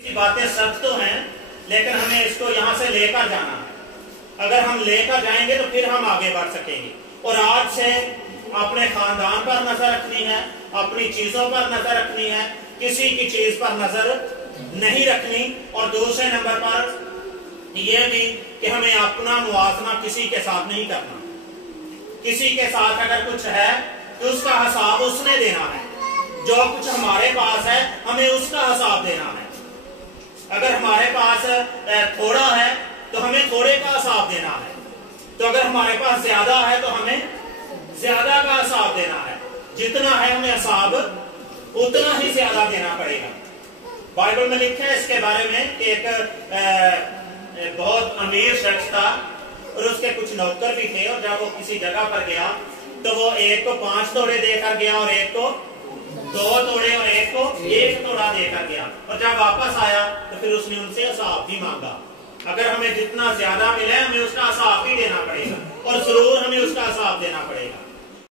बातें सख्त तो हैं, लेकिन हमें इसको यहाँ से लेकर जाना है। अगर हम लेकर जाएंगे तो फिर हम आगे बढ़ सकेंगे। और आज से अपने खानदान पर नजर रखनी है, अपनी चीजों पर नजर रखनी है, किसी की चीज पर नजर नहीं रखनी। और दूसरे नंबर पर यह भी कि हमें अपना मुआवजा किसी के साथ नहीं करना। किसी के साथ अगर कुछ है तो उसका हिसाब उसने देना है। जो कुछ हमारे पास है हमें उसका हिसाब देना है। अगर हमारे पास थोड़ा है तो हमें थोड़े का हिसाब देना है, तो अगर हमारे पास ज्यादा है तो हमें ज्यादा का हिसाब देना है। जितना है हमें हिसाब उतना ही ज्यादा देना पड़ेगा। बाइबल में लिखा है इसके बारे में कि एक बहुत अमीर शख्स था और उसके कुछ नौकर भी थे, और जब वो किसी जगह पर गया तो वो एक को 5 तोड़े देकर गया और एक को 2 तोड़े और एक को 1 तोड़ा देकर गया। और जब वापस आया तो फिर उसने उनसे हिसाब भी मांगा। अगर हमें जितना ज्यादा मिले हमें उसका हिसाब